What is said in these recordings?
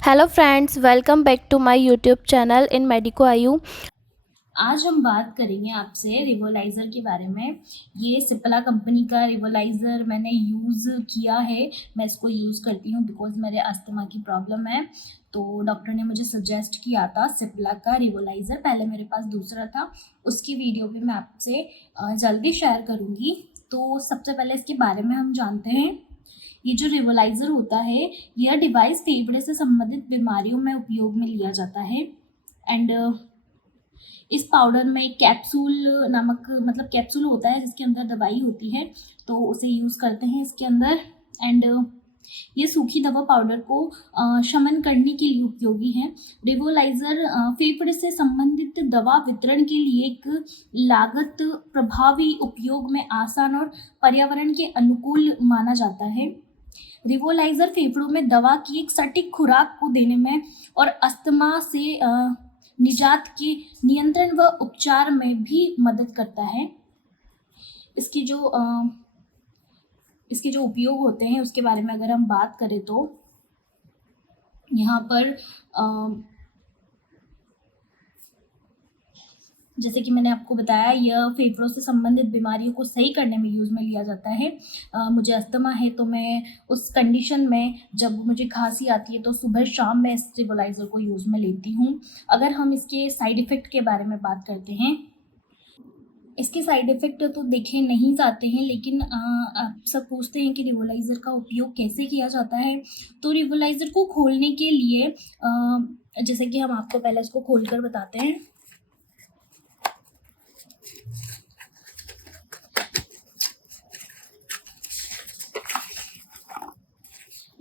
Hello friends, welcome back to my YouTube channel in Medico Ayu. आज हम बात करेंगे आपसे रिवोलाइज़र के बारे में। ये सिप्ला कंपनी का रिवोलाइज़र मैंने यूज़ किया है। मैं इसको यूज़ करती हूँ बिकॉज़ मेरे अस्थमा की प्रॉब्लम है। तो डॉक्टर ने मुझे सजेस्ट किया था सिप्ला का रिवोलाइज़र। पहले मेरे पास दूसरा था, उसकी वीडियो भी मैं आपसे जल्दी शेयर करूँगी। तो सबसे पहले इसके बारे में हम जानते हैं। ये जो रिवोलाइज़र होता है, यह डिवाइस फेफड़े से संबंधित बीमारियों में उपयोग में लिया जाता है। एंड इस पाउडर में कैप्सूल नामक मतलब कैप्सूल होता है जिसके अंदर दवाई होती है, तो उसे यूज़ करते हैं इसके अंदर। एंड ये सूखी दवा पाउडर को शमन करने के लिए उपयोगी है। रिवोलाइज़र फेफड़े से संबंधित दवा वितरण के लिए एक लागत प्रभावी, उपयोग में आसान और पर्यावरण के अनुकूल माना जाता है। रिवोलाइज़र फेफड़ों में दवा की एक सटीक खुराक को देने में और अस्थमा से निजात के नियंत्रण व उपचार में भी मदद करता है। इसकी जो इसके जो उपयोग होते हैं उसके बारे में अगर हम बात करें तो यहाँ पर जैसे कि मैंने आपको बताया, यह फेफड़ों से संबंधित बीमारियों को सही करने में यूज़ में लिया जाता है। मुझे अस्थमा है तो मैं उस कंडीशन में जब मुझे खांसी आती है तो सुबह शाम मैं इस नेबुलाइज़र को यूज़ में लेती हूँ। अगर हम इसके साइड इफ़ेक्ट के बारे में बात करते हैं, इसके साइड इफ़ेक्ट तो देखे नहीं जाते हैं, लेकिन आप सब पूछते हैं कि नेबुलाइज़र का उपयोग कैसे किया जाता है। तो नेबुलाइज़र को खोलने के लिए जैसे कि हम आपको पहले इसको खोल कर बताते हैं।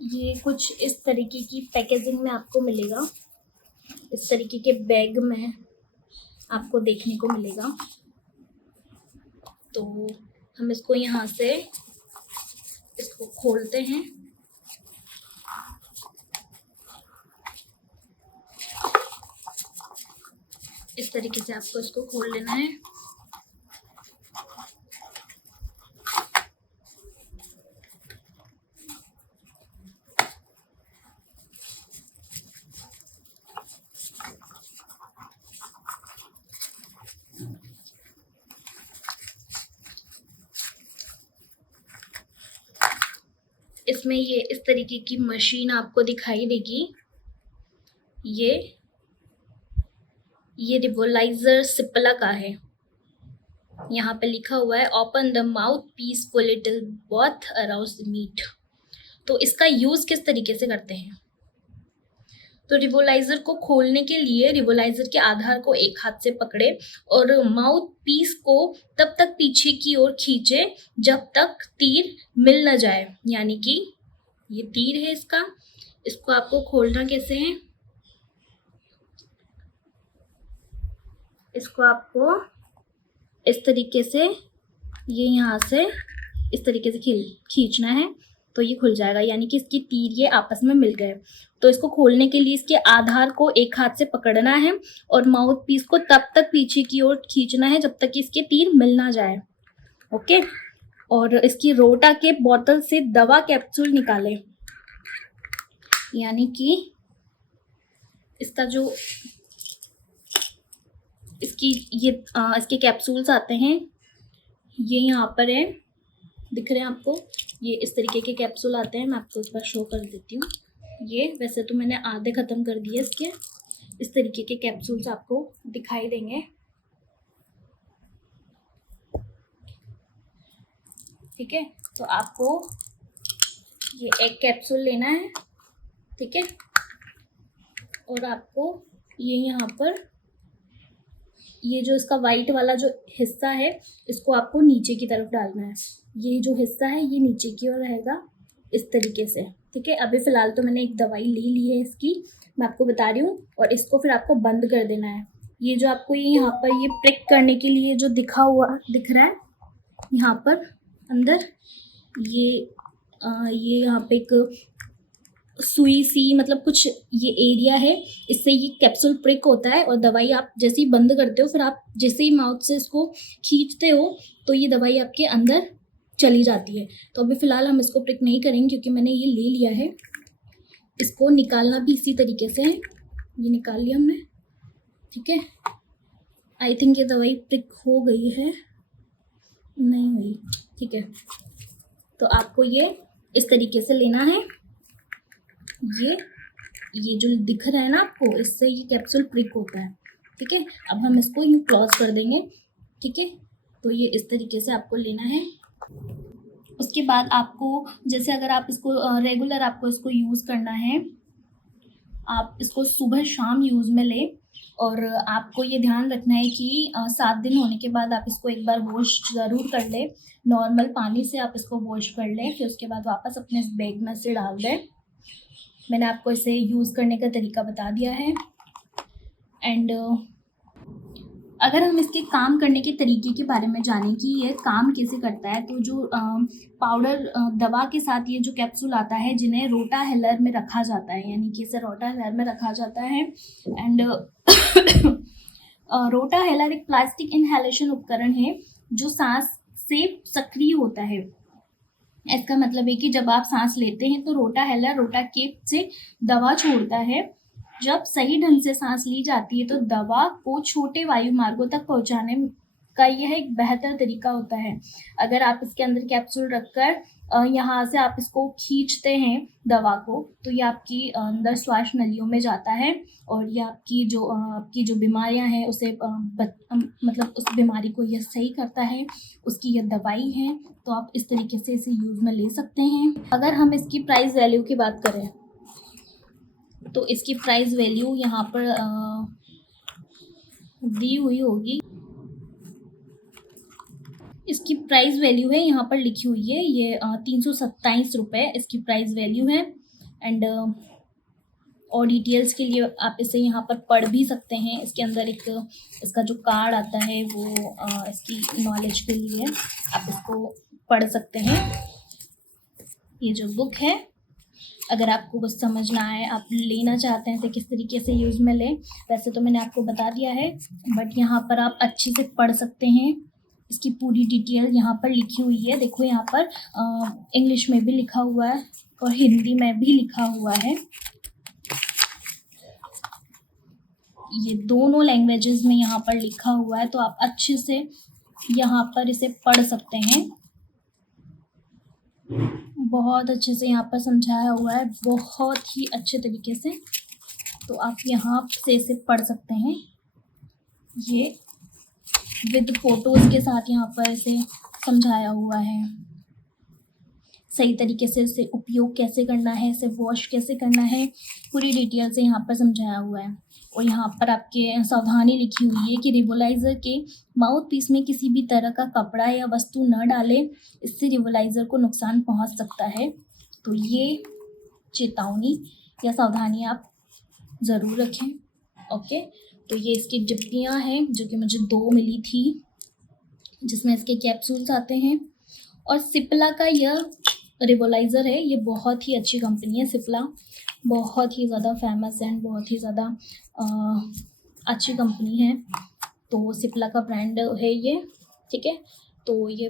ये कुछ इस तरीके की पैकेजिंग में आपको मिलेगा, इस तरीके के बैग में आपको देखने को मिलेगा। तो हम इसको यहाँ से इसको खोलते हैं। इस तरीके से आपको इसको खोल लेना है। इसमें ये इस तरीके की मशीन आपको दिखाई देगी। ये रिवोलाइज़र सिप्ला का है। यहाँ पे लिखा हुआ है open the mouthpiece for little both arouse meet. तो इसका यूज़ किस तरीके से करते हैं, तो रिवोलाइज़र को खोलने के लिए रिवोलाइज़र के आधार को एक हाथ से पकड़े और माउथ पीस को तब तक पीछे की ओर खींचे जब तक तीर मिल न जाए। यानी कि ये तीर है इसको आपको खोलना कैसे है, इसको आपको इस तरीके से ये यहाँ से इस तरीके से खींचना है तो ये खुल जाएगा। यानी कि इसकी तीर ये आपस में मिल गए। तो इसको खोलने के लिए इसके आधार को एक हाथ से पकड़ना है और माउथ पीस को तब तक पीछे की ओर खींचना है जब तक कि इसके तीर मिल ना जाए। ओके। और इसकी रोटा के बोतल से दवा कैप्सूल निकालें। यानी कि इसका जो इसके कैप्सूल्स आते हैं, ये यहाँ पर है, दिख रहे हैं आपको। ये इस तरीके के कैप्सूल आते हैं। मैं आपको एक बार शो कर देती हूँ। ये वैसे तो मैंने आधे ख़त्म कर दिए इसके। इस तरीके के कैप्सूल्स आपको दिखाई देंगे। ठीक है, तो आपको ये एक कैप्सूल लेना है। ठीक है, और आपको ये यहाँ पर ये जो इसका वाइट वाला जो हिस्सा है इसको आपको नीचे की तरफ डालना है। ये जो हिस्सा है ये नीचे की ओर रहेगा इस तरीके से। ठीक है, अभी फ़िलहाल तो मैंने एक दवाई ले ली है इसकी, मैं आपको बता रही हूँ। और इसको फिर आपको बंद कर देना है। ये जो आपको ये यहाँ पर ये प्रिक करने के लिए जो दिख रहा है यहाँ पर अंदर, ये यहाँ पे एक सुई सी मतलब कुछ ये एरिया है, इससे ये कैप्सूल प्रिक होता है। और दवाई आप जैसे ही बंद करते हो, फिर आप जैसे ही माउथ से इसको खींचते हो तो ये दवाई आपके अंदर चली जाती है। तो अभी फ़िलहाल हम इसको प्रिक नहीं करेंगे क्योंकि मैंने ये ले लिया है। इसको निकालना भी इसी तरीके से है। ये निकाल लिया हमने, ठीक है। आई थिंक ये दवाई प्रिक हो गई है, नहीं हुई, ठीक है। तो आपको ये इस तरीके से लेना है। ये जो दिख रहा है ना आपको, इससे ये कैप्सूल प्रिक होता है, ठीक है। अब हम इसको यूँ क्लोज कर देंगे, ठीक है। तो ये इस तरीके से आपको लेना है। उसके बाद आपको, जैसे अगर आप इसको रेगुलर आपको इसको यूज़ करना है, आप इसको सुबह शाम यूज़ में लें। और आपको ये ध्यान रखना है कि 7 दिन होने के बाद आप इसको एक बार वॉश ज़रूर कर लें। नॉर्मल पानी से आप इसको वॉश कर लें, फिर उसके बाद वापस अपने इस बैग में से डाल दें। मैंने आपको इसे यूज़ करने का तरीका बता दिया है। एंड अगर हम इसके काम करने के तरीके के बारे में जानें कि ये काम कैसे करता है, तो जो पाउडर दवा के साथ ये जो कैप्सूल आता है, जिन्हें रोटा हेलर में रखा जाता है, यानी कि इसे रोटा हेलर में रखा जाता है। एंड रोटा हेलर एक प्लास्टिक इनहेलेशन उपकरण है जो सांस से सक्रिय होता है। इसका मतलब है कि जब आप सांस लेते हैं तो रोटा हेलर रोटा केप से दवा छोड़ता है। जब सही ढंग से सांस ली जाती है तो दवा को छोटे वायु मार्गों तक पहुंचाने का यह एक बेहतर तरीका होता है। अगर आप इसके अंदर कैप्सूल रखकर यहाँ से आप इसको खींचते हैं दवा को, तो ये आपकी अंदर श्वास नलियों में जाता है और ये आपकी जो बीमारियां हैं उसे मतलब उस बीमारी को यह सही करता है, उसकी यह दवाई है। तो आप इस तरीके से इसे यूज़ में ले सकते हैं। अगर हम इसकी प्राइस वैल्यू की बात करें तो इसकी प्राइस वैल्यू यहाँ पर दी हुई होगी। इसकी प्राइस वैल्यू है, यहाँ पर लिखी हुई है, ये 327 रुपये इसकी प्राइस वैल्यू है। एंड और डिटेल्स के लिए आप इसे यहाँ पर पढ़ भी सकते हैं। इसके अंदर एक इसका जो कार्ड आता है वो इसकी नॉलेज के लिए आप इसको पढ़ सकते हैं। ये जो बुक है, अगर आपको कुछ समझ ना आए, आप लेना चाहते हैं तो किस तरीके से यूज़ में लें, वैसे तो मैंने आपको बता दिया है, बट यहाँ पर आप अच्छे से पढ़ सकते हैं। इसकी पूरी डिटेल यहाँ पर लिखी हुई है। देखो यहाँ पर इंग्लिश में भी लिखा हुआ है और हिंदी में भी लिखा हुआ है। ये दोनों लैंग्वेजेस में यहाँ पर लिखा हुआ है, तो आप अच्छे से यहाँ पर इसे पढ़ सकते हैं। बहुत अच्छे से यहाँ पर समझाया हुआ है, बहुत ही अच्छे तरीके से, तो आप यहाँ से इसे पढ़ सकते हैं। ये विद फोटोज़ के साथ यहाँ पर इसे समझाया हुआ है। सही तरीके से इसे उपयोग कैसे करना है, इसे वॉश कैसे करना है, पूरी डिटेल से यहाँ पर समझाया हुआ है। और यहाँ पर आपके सावधानी लिखी हुई है कि रिवोलाइज़र के माउथ पीस में किसी भी तरह का कपड़ा या वस्तु न डालें, इससे रिवोलाइज़र को नुकसान पहुँच सकता है। तो ये चेतावनी या सावधानी आप ज़रूर रखें। ओके, तो ये इसकी डिब्बियाँ हैं जो कि मुझे 2 मिली थी, जिसमें इसके कैप्सूल्स आते हैं। और सिप्ला का यह रिवोलाइज़र है, ये बहुत ही अच्छी कंपनी है। सिप्ला बहुत ही ज़्यादा फेमस है, बहुत ही ज़्यादा अच्छी कंपनी है। तो सिप्ला का ब्रांड है ये, ठीक है। तो ये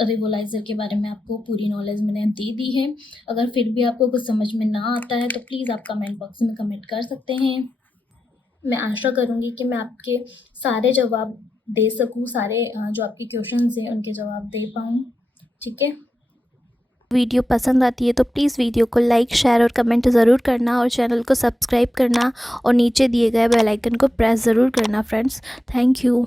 रिवोलाइज़र के बारे में आपको पूरी नॉलेज मैंने दे दी है। अगर फिर भी आपको कुछ समझ में ना आता है तो प्लीज़ आप कमेंट बॉक्स में कमेंट कर सकते हैं। मैं आशा करूँगी कि मैं आपके सारे जवाब दे सकूँ, सारे जो आपके क्वेश्चंस हैं उनके जवाब दे पाऊँ, ठीक है। वीडियो पसंद आती है तो प्लीज़ वीडियो को लाइक, शेयर और कमेंट ज़रूर करना और चैनल को सब्सक्राइब करना और नीचे दिए गए बेल आइकन को प्रेस ज़रूर करना फ्रेंड्स। Thank you.